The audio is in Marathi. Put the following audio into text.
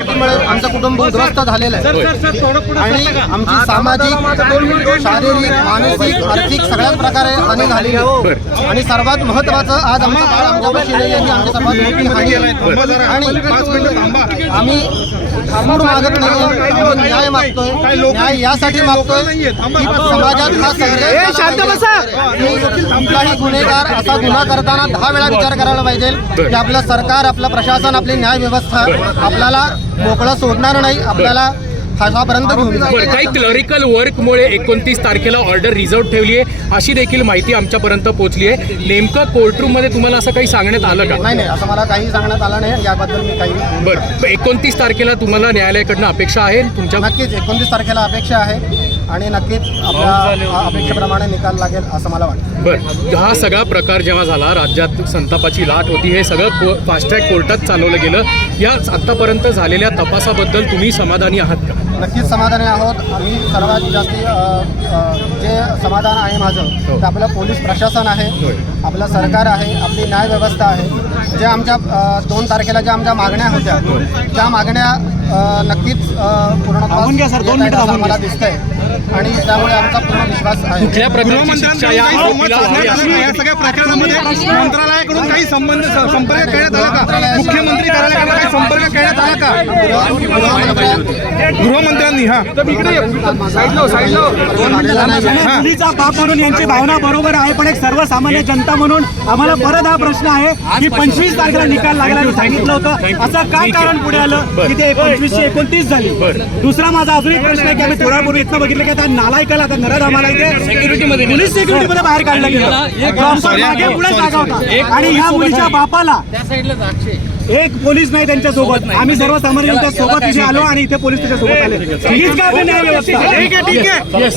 आमचं कुटुंब उद्ध्वस्त झालेलं आहे आणि आमची सामाजिक, शारीरिक, मानसिक, आर्थिक सगळ्याच प्रकारे हानी झाली आहे. आणि सर्वात महत्त्वाचं आज आमचं बाळ आमच्यापाशी नाही आहे, ही आमची सर्वात मोठी हानी आहे. आणि आम्ही थांबून मागत नाही, आम्ही न्याय मागतोय. न्याय यासाठी मागतोय की समाजात हा संदेश कुठलाही गुन्हेगार असा गुन्हा करताना 10 वेळा विचार करायला पाहिजे की आपलं सरकार, आपलं प्रशासन, आपली न्याय व्यवस्था आपल्याला मोकळं सोडणार नाही, आपल्याला फासापर्यंत घेऊन जाईल. काही क्लरिकल वर्कमुळे 29 तारखेला ऑर्डर रिझर्व ठेवली आहे अशी देखील माहिती आमच्यापर्यंत पोहोचली आहे. नेमकं कोर्टरूममध्ये तुम्हाला असं काही सांगण्यात आलं का? नाही, असं मला काही सांगण्यात आलं नाही, याबद्दल मी काही. बरं, 29 तारखेला तुम्हाला न्यायालयाकडनं अपेक्षा आहे तुमच्या? नक्कीच 29 तारखेला अपेक्षा आहे आणि नक्कीच आपल्या अपेक्षेप्रमाणे निकाल लागेल असं मला वाटतं. बरं, हा सगळा प्रकार जेव्हा झाला, राज्यात संतापाची लाट होती, हे सगळं फास्ट ट्रॅक कोर्टात चालवलं गेलं. या आतापर्यंत झालेल्या तपासाबद्दल तुम्ही समाधानी आहात का? नक्कीच समाधानी आहोत. आम्ही सर्वात जास्ती जे समाधान आहे माझं ते आपलं पोलीस प्रशासन आहे, आपलं सरकार आहे, आपली न्याय व्यवस्था आहे. जे आमच्या 2 तारखेला ज्या आमच्या मागण्या होत्या त्या मागण्या नक्कीच पूर्ण मला दिसतंय आणि त्यामुळे आमचा पूर्ण विश्वास आहे. कुठल्या प्रकारची शिक्षा या सगळ्या प्रकरणामध्ये मंत्रालयाकडून काही संपर्क करण्यात आला का? मुख्यमंत्री कार्यालयाकडे काही संपर्क करण्यात आला का गृहमंत्र्यांनी? मुलीचा बाप म्हणून यांची भावना बरोबर आहे, पण एक सर्वसामान्य जनता म्हणून आम्हाला परत हा प्रश्न आहे की 25 तारखेला निकाल लागल्याने सांगितलं होतं, असं काय कारण पुढे आलं की ते 25 29 झाली? दुसरा माझा अजून एक प्रश्न आहे की आम्ही थोड्यापूर्वी इथं बघितलं की त्या नालायकाला, त्या नराधामाला इथे सिक्युरिटीमध्ये, पोलीस सिक्युरिटीमध्ये बाहेर काढलं गेलं. मागे पुढे जागा होता आणि ह्या मुलीच्या बापाला एक पोलीस नाही त्यांच्यासोबत. आम्ही सर्वसामान्य सोबत इथे आलो आणि इथे पोलीस त्याच्यासोबत आले. हीच काय न्याय व्यवस्था? ठीक आहे.